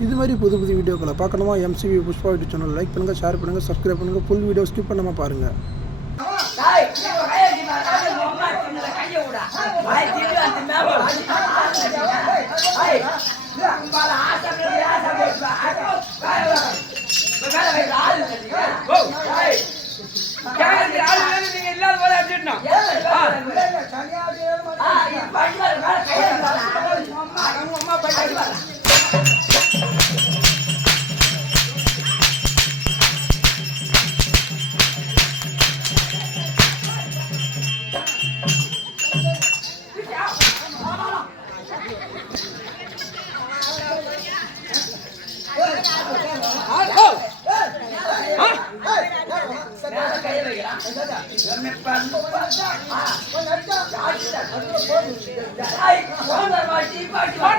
இது மாதிரி புது புது வீடியோக்களை பார்க்கணுமா? MCV Pushpa YouTube channel like பண்ணுங்கள் ஷேர் பண்ணுங்கள் சப்ஸ்கிரைப் பண்ணுங்கள் ஃபுல் வீடியோ ஸ்கிப் பண்ணாமல் பாருங்கள் அம்மா டீ பாட்டி வா.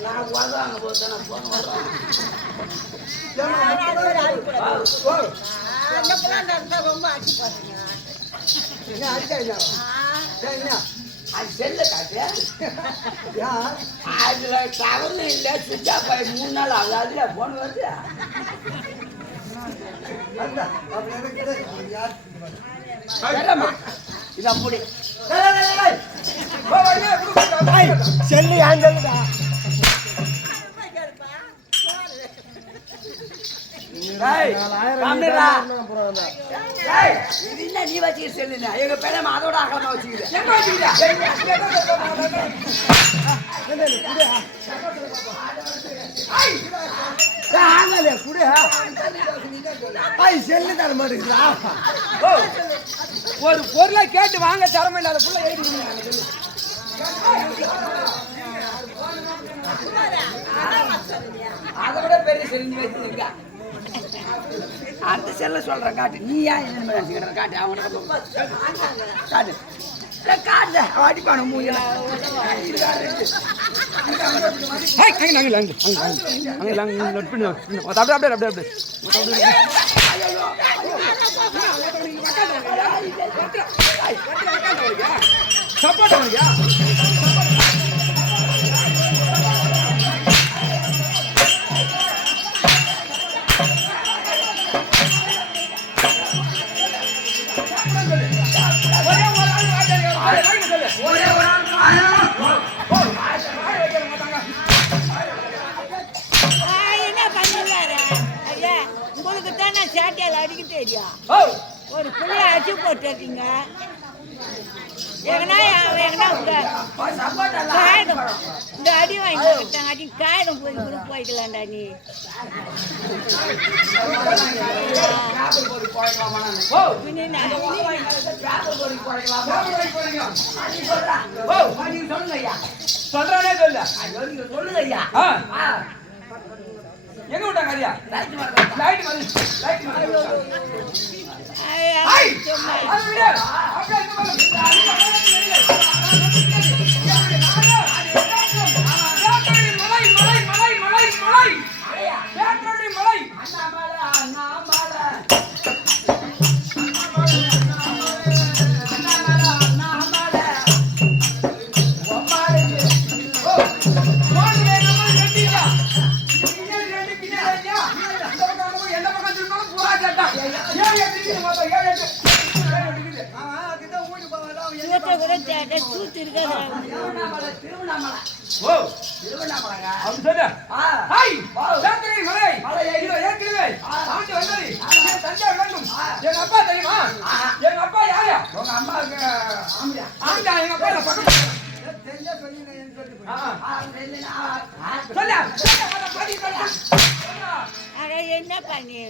நான் வாங்க போது தானே போன் அது செல்ல காட்டு அதுல டவர்னு சுவிட்ச் ஆஃப் ஆகி மூணு நாள் ஆகுது அதுல போன் வருது இது அப்படி செல்லு ஏன் சொல்லுடா இது என்ன நீ வச்சுக்க செல்லுனா? எங்க பேரமா அதோட அகலமா வச்சுக்கிறேன் குடு செல்லு தர மாட்டேங்கிறா ஓ, ஒரு பொருளை கேட்டு வாங்க திறமை இல்லாத புள்ள அதை விட பெரிய செல்லு வச்சுருக்க அந்த செல்ல சொல்றேன் காட்டு. நீ ஏன் என்ன மாதிரி காட்டு அவனுக்கு காட்டு ஏய், காட்டு. அடிப்பானு மூஞ்சில அப்படியே அப்படியே அப்படியே சப்போர்ட் அவனுக்கு ஒரு புள்ளைய அடிச்சு போட்டுருக்கீங்க. எங்கன்னா எங்கன்னா காயிடும் இந்த அடி வாங்கி கொடுத்தாங்க அடி காயிடும் போய் கூட போய்க்கலாம்டா நீ. நீங்க சொல்லுங்க ஐயா சொல்றானே சொல்லு. ஐயோ, நீங்க சொல்லுங்க ஐயா ஆ. ஆ, எங்க விட்டாங்க வரதா? லைட் மாதிரி லைட் மாதிரி சும்மா அது விடு அப்படியே எங்க அப்பா தெரியுமா. எங்க அப்பா யாரு? உங்க ஆம்பளையா? ஆண்டா எங்க அப்பா நான் பக்கத்து ஆ. ஆ, ரெண்டு நாள். ஆ, சொல்லு சொல்லு, என்ன பண்ணி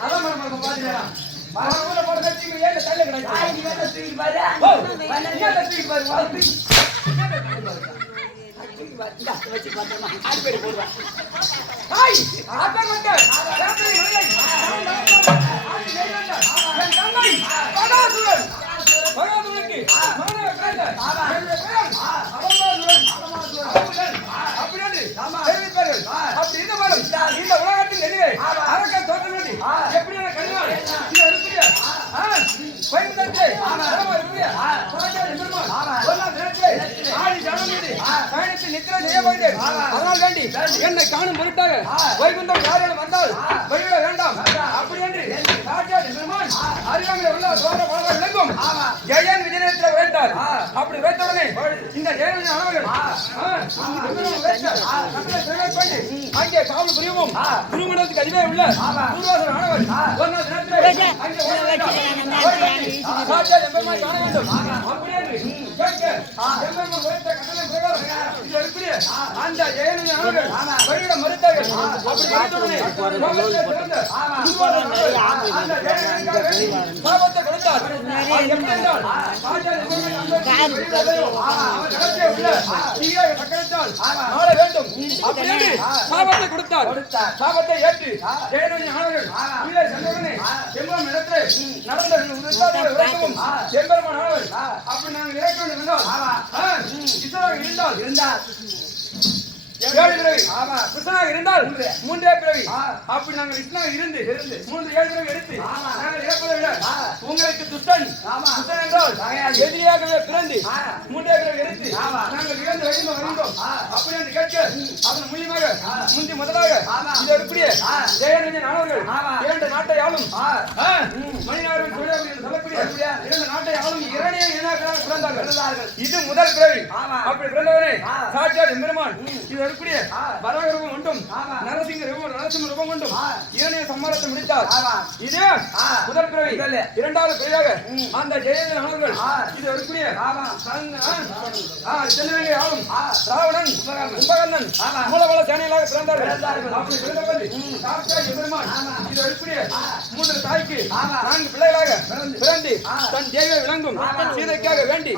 அதான் பாத்தீங்களா மரம் போட வச்சு இங்க ஏழு கிடக்கு ஆ, நீ வேணா தூக்கி பாரு. வேணா நீ தூக்கி பாரு வா, தூக்கி. பாரு. வச்சு போடுவா. ராத்திரி அப்படி இந்த உலகத்தில் எதிரே என்னை காணும் பொருட்டாக வைகுந்தம் யாரேனும் வந்தால் வழிவிட வேண்டாம். அருகாமையில் உள்ள சோழ பலகம் விளங்கும். ஜெயன் விஜயத்தில் வைத்தார் அப்படி வைத்த உடனே இந்த ஜெயன் ஆனவர்கள் அங்கே காவல் புரியவும் திருமணத்துக்கு அதிலே உள்ள பூர்வாசன் ஆனவர் ஒரு நாள் தினத்திலே அங்கே ஓட வேண்டாம். ஓட வேண்டி ராஜா எம்பெருமானை காண வேண்டும். அப்படி என்று கேட்க எம்பெருமான் வைத்த கட்டளை பிரகாரம் இது இருக்கிற அந்த ஜெயலலிதா அவர்கள் மறுத்தார்கள் சாபத்தை கொடுத்தார் எப்படி சாபத்தை கொடுத்தார் சாபத்தை இடத்திலே நடந்த அப்படி நாங்கள் இறக்க வேண்டும் என்றால் இருந்தால் இருந்தால் ஏழு பிறவி கிருஷ்ணனாக இருந்தால் மூன்றே. பிறவி. அப்படி நாங்கள் இருந்து இருந்து. மூன்று ஏழு பிறவி எடுத்து நாங்கள் இறப்பதை விட உங்களுக்கு துஷ்டன். துஷ்டன் என்றால் எதிரியாகவே பிறந்து மூன்றே பிறவி எடுத்து நாங்கள் இறந்து வைகுந்த வருகிறோம். அப்படி என்று கேட்க அதன் மூலியமாக முந்தி முதலாக இது இருக்கக்கூடிய ஜெயரஞ்சன் ஆனவர்கள் இரண்டு நாட்டை ஆளும் தொழிலாளர்கள் சொல்லக்கூடிய இரண்டு நாட்டை ஆளும் இரண்டே இனாக்களாக பிறந்தார்கள். இது முதல் பிறவி. அப்படி பிறந்தவரே சாட்சாத் எம்பெருமான் இது இருக்கக்கூடிய வரக ரூபம் உண்டும் நரசிங்க ரூபம் நரசிம்ம ரூபம் உண்டும். இரணைய சம்மாரத்தை முடித்தார். இது முதல் பிறவி. இரண்டாவது பிறவியாக அந்த ஜெயலலிதா அவர்கள் இது இருக்கக்கூடிய செல்லுவேங்கை ஆளும் ராவணன் கும்பகர்ணன் மூலவள சேனைகளாக பிறந்தார்கள். அப்படி பிறந்தபோது சாட்சாத் எம்பெருமான் இது இருக்கக்கூடிய மூன்று தாய்க்கு நான்கு பிள்ளைகளாக பிறந்து. தன் தேவியை விளங்கும் சீதைக்காக வேண்டி.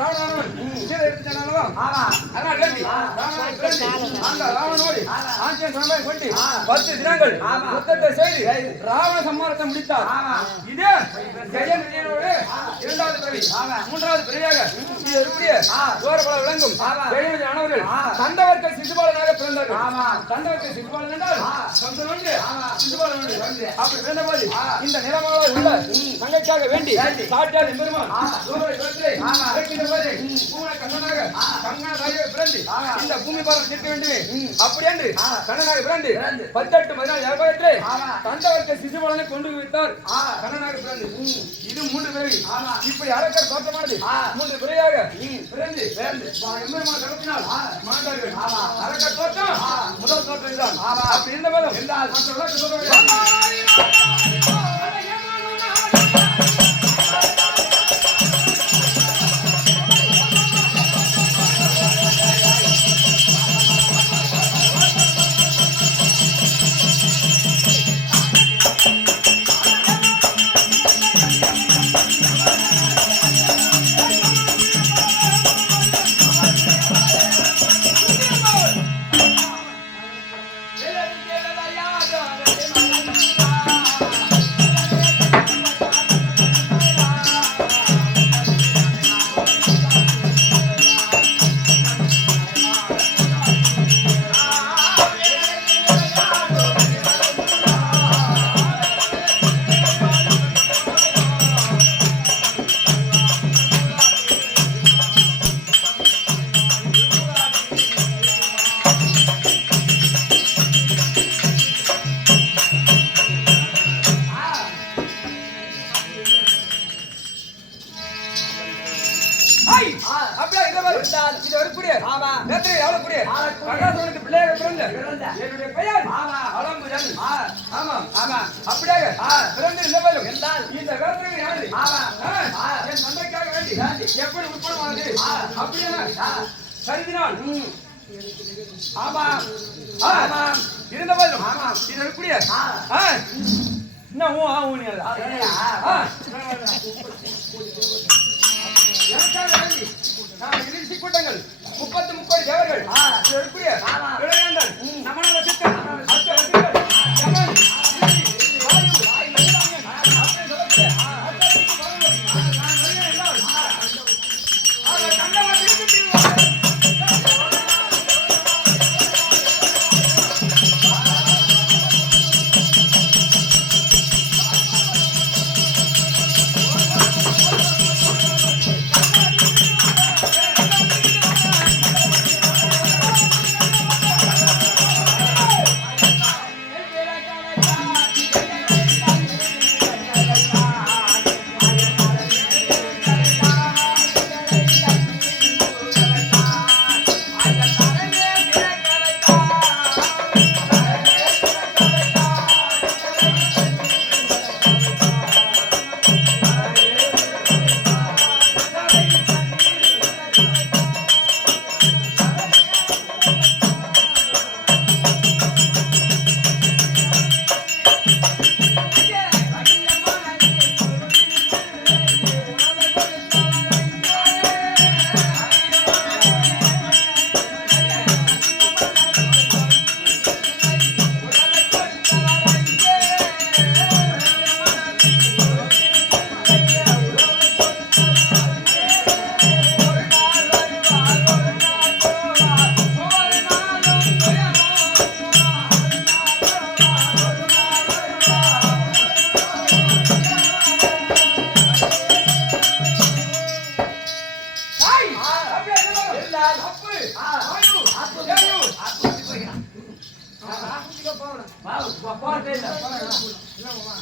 ராவணன் சீதை பிறந்து அந்த ராவணோடு ஆஞ்சநேயன் சுவாமியை கொண்டு பத்து தினங்கள் யுத்தத்தை செய்து ராவண சம்மாரத்தை முடித்தார். இது ஜெயன் விஜயனோடு இரண்டாவது பிறவி. மூன்றாவது பிறவியாக இருக்கக்கூடிய தோரபல விளங்கும் ஜெயன் விஜயன் ஆனவர்கள் தண்டவர்கள் சிசுபாலனாக பிறந்தார்கள். தண்டவர்கள் சிசுபாலன் என்றால் கம்சனோடு சிசுபாலனோடு அப்படி பிறந்தபோது இந்த நிலமாக உள்ள தங்கைக்காக வேண்டி போது பூமன கண்ணனாக கங்கனாக பிறந்து இந்த பூமி பாரம் தீர்க்க வேண்டுமே. அப்படி என்று கண்ணனாக பிறந்து. பதினெட்டு பதினாலு வியாபாரத்திலே தண்டவர்க்க சிசுபாலனை கொண்டு வைத்தார். கண்ணனாக பிறந்து. இது மூன்று பிறவி இப்படி அரக்கர் தோற்றமானது. மூன்று பிறையாக பிறந்து எம்பெருமான் கருத்தினால் மாண்டார்கள் அரக்கர் தோற்றம் முதல் தோற்றம் இதுதான். அப்படி இருந்த போதும் மற்ற ஆ, என்ன ஊ ஆ ஊனி வேண்டி? நான் இறுதி கூட்டங்கள் முப்பத்து முப்பது தேவர்கள். இது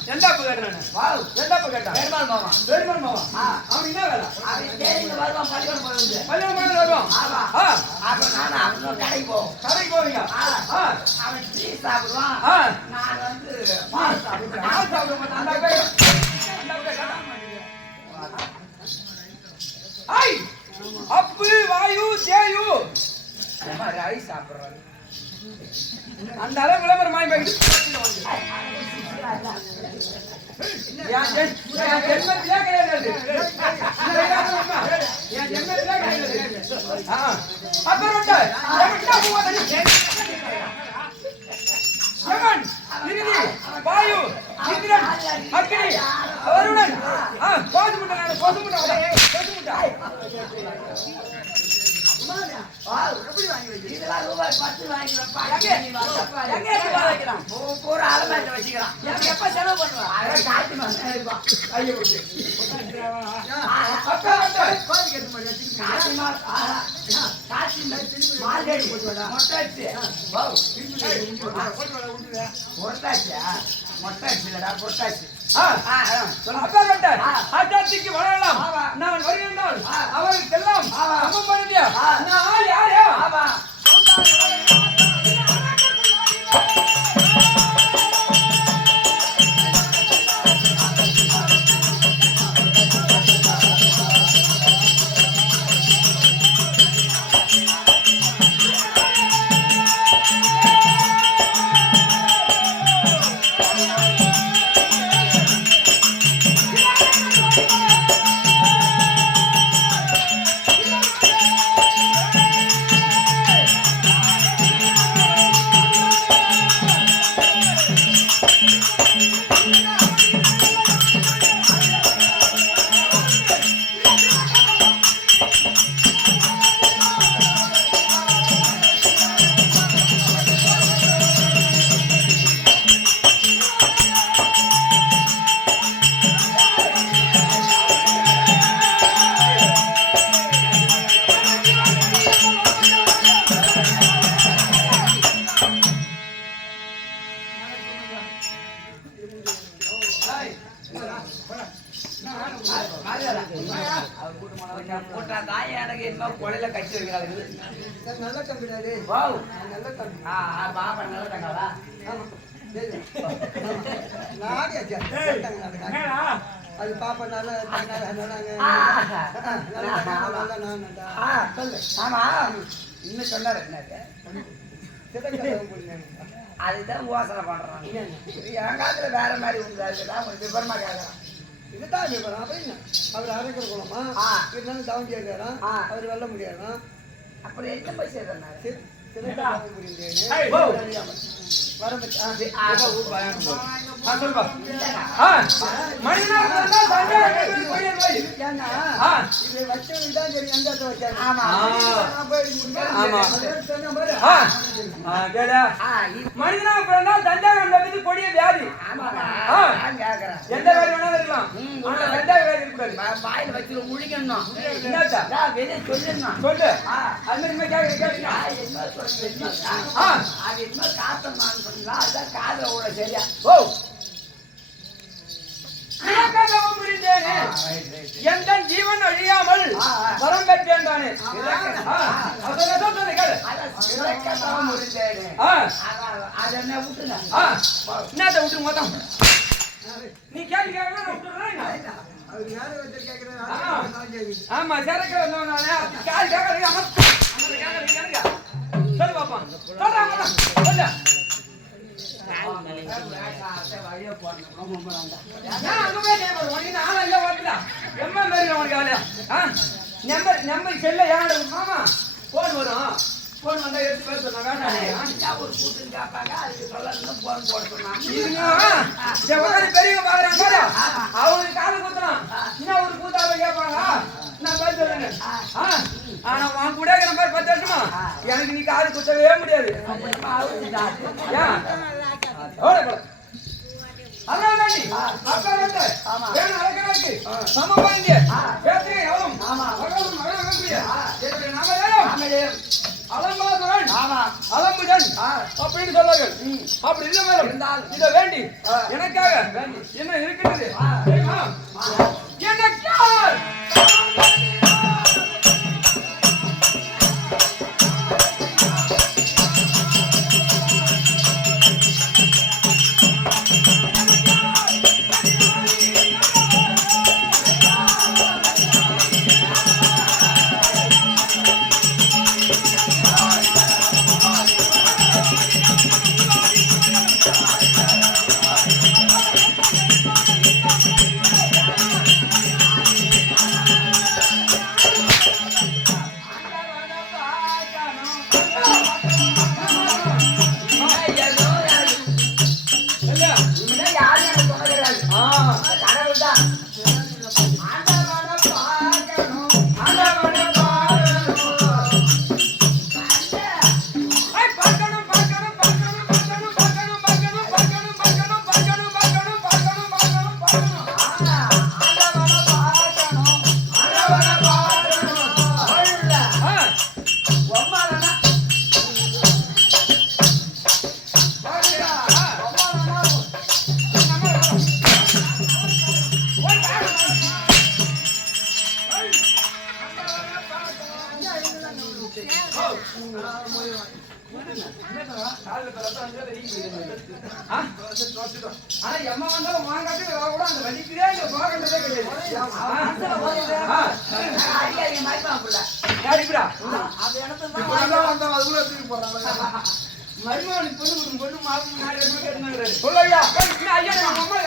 என்னப்பா கேட்டான் பெருமாள் மாமா. பெருமாள் மாமா. அவன் என்ன வேலை? அவன் தேனியில வருவான் பள்ளிக்கூடம் போய் வந்து. கல்யாணம் பண்ணி வருவான் ஆமா. அப்ப நானும் அவனும் கடைக்கு போவோம். கடைக்கு போவீங்க? அவன் டீ சாப்பிடுவான். ஆ. நான் வந்து பால் சாப்பிடுவேன். நான் சாப்பிட மாட்டேன். அந்த அக்கா அந்த அக்கா கேட்டா. ஐ! அப்பு வாயு தேயு. ரைஸ் சாப்பிடுறான் அந்த அளவு விளம்பரம் வாங்கி போயிட்டு. என் ஜென்- என் ஜென்மத்திலே கிடையாது. அது. இது இருப்பான். கையை விட்டு. ஆ, அப்புறம் வந்து, காட்டு மா- ஆ, காட்டு மா- மார்கழி, மொட்டாச்சு. வா. பொட்டாச்சா? மொட்டாச்சு இல்லடா, ஆ. அப்பா கட்ட, ஆ. ஆச்சாத்திக்கு வளரலாம். நான் வருகின்றால் பண்ணுவியா? ஆ. நான் ஆள் யாரு? ஆமா. போட்டா தான் எனக்கு இன்னும் கொலையில கட்டி நல்ல கம்பெனி வாவ். நல்ல ஆ பாப்பா நல்ல தங்களா? அது பாப்பா நல்ல. ஆமா. இன்னும் சொன்னாரு அதுதான் யோசனை பண்றான் என் காலத்துல வேற மாதிரி உண்டு அதுதான் உங்களுக்கு விவரமா கேட்கறான் இதுதான் விவரம் அப்புறம் என்ன அவர் அரைக்கிற குளமா. இருந்தாலும் டவுன் கேட்கறான் ஆ. அவர் வெல்ல முடியாதான் அப்புறம் என்ன போய் சேர்ந்தாரு ஏய், போ. வர பத்தி ஆ ஆ, சொல்லுப்பா. ஆ, மனிதனாக பிறந்தால் சந்தேகம் கேட்பது கொடிய நோய். ஏன்னா ஆ, இது வச்சவனுக்கு தான் மனிதனா எந்த இடத்துல வச்சாங்க கொடிய வியாதி எந்த வேணாலும் இருக்கலாம் ஆனா வாயில வச்சு முழிக்கணும் சொல்லிடணும். சொல்லு அது மாதிரி கேட்க ஆ, என்ன சொல்றது? என்ன கா- ஆ. அது என்ன காத்தம்மான்னு சொன்னா, அதான் காதுல விட சரியா. ஓ. எந்த ஜீவன் அழியாமல். வரம் பெற்றேன் தானே என்ன. ஆ, என்னத்த விட்டு மொத்தம் நீ கேள்வி கேட்கலாம் விட்டுறேன். ஆமா சரக்கு. சொல்லு. நம்பர் நம்பர் செல்ல யாரோட மாமா போன் வரும் போன் வந்தா எடுத்து பேச சொன்னா ஒரு கூட்டுன்னு கேட்பாங்க, அதுக்கு சொல்லணும்னு போன் போட சொன்னாங்க. இந்த உட்காந்து பெரியவங்க பாக்குறாங்க பாரு. அவங்களுக்கு காது குத்துறான் இன்னும் ஒரு கூத்தாவை கேட்பாங்க நான் பதில் சொல்றேன் ஆ, ஆனா உன் கூட இருக்கிற மாதிரி பத்து வருஷமா எனக்கு நீ காது குத்தவே முடியாது அப்புறமா ஏன் அப்படின்னு சொல்வார்கள் அப்படி இல்லை இருந்தாலும். இதை வேண்டி. எனக்காக என்ன இருக்கிறது? தெரியுமா? மாங்காட்டு கூட அந்த வலிக்குதே இல்ல போகன்றதே கிடையாது. மருமகனுக்கு பொண்ணு கொடுக்கும் பொண்ணு மாவு முன்னாடி சொல்லையா ஐயா. நம்ம அம்மா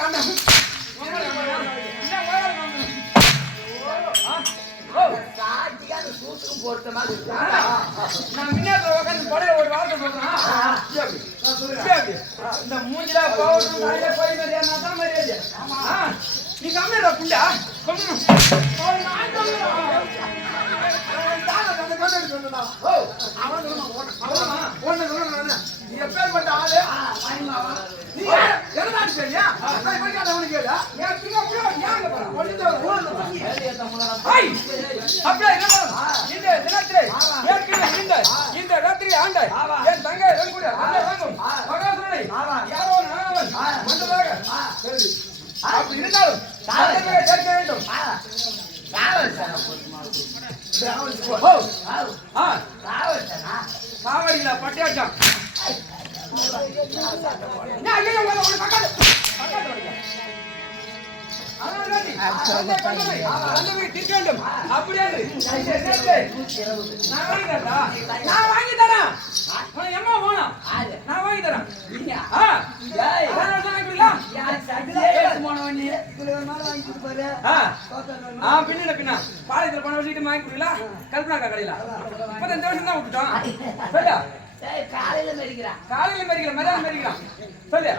பொருத்தமா நான் முன்னாடி உட்காந்து படையில ஒரு வார்த்தை போடுறேன் இந்த மூஞ்சில பவுடர் நாயில போய் மரியா நான் மரியாதை. நீ கம்மியா புண்டா கம்மி நீ எப்பேற்பட்ட ஆளு நீ என்ன சரியா நான் இப்படி கேட்டவனு கேளு ஏன் பின்ன அப்படியே ஞாபகம் போறேன் ஒண்ணு தவிர அப்படியே என்ன இந்த இந்த ராத்திரி ஆண்டாய் என் தங்கை வெண்குடி மகாசுரனை யாரோ நானவன். வந்ததாக அப்படி இருந்தாலும் சேர்க்க வேண்டும். காவடியில பட்டியாட்டம். ஐயோ. பக்கத்து பக்கத்து. நான் வாங்கி தரேன் எம்மா போனா நான் வாங்கி தரேன் பின்ன பின்ன பாளையத்தில் பணம் வச்சுட்டு வாங்கி கொடுக்கல கல்பனா கடையில முப்பத்தஞ்சு வருஷம் தான் விட்டுட்டோம் சரியா காலையில மறிக்கிறான் காலையில மறிக்கிறான் மரியாதை மறிக்கிறான் சரியா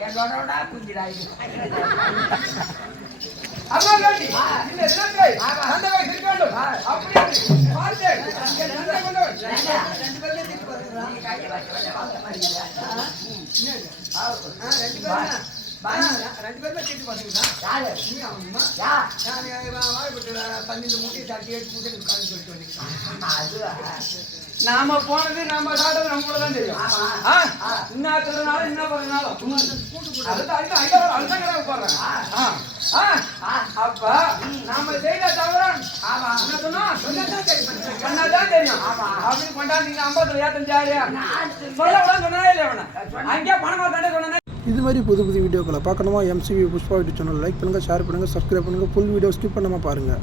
என்னோட குஞ்சிடாய் பன்னெண்டு மூட்டை தட்டி எட்டு மூட்டை சொல்லிட்டு வந்தீங்க நாம போனது நாம சாப்பிட்டது நமக்கு தான் தெரியும் அதுதான் அதுதான் அதுதான் அதுதான் கடவுள் போடுறேன் ஆ. ஆ. ஆ, அப்ப நாம செய்த தவறான். ஆமா. என்ன சொன்னா? சொன்னதான் தெரியும். அப்படின்னு கொண்டாந்தீங்க சொல்ல கூட சொன்னதே இல்லை அவனை? அங்கேயே பணமா தாண்டே சொன்னேன். இது மாதிரி புது புது வீடியோக்களை பார்க்கணுமா? MCV Pushpa YouTube channel like பண்ணுங்கள் ஷேர் பண்ணுங்கள் சப்ஸ்கிரைப் பண்ணுங்கள் ஃபுல் வீடியோ ஸ்கிப் பண்ணாமல் பாருங்கள்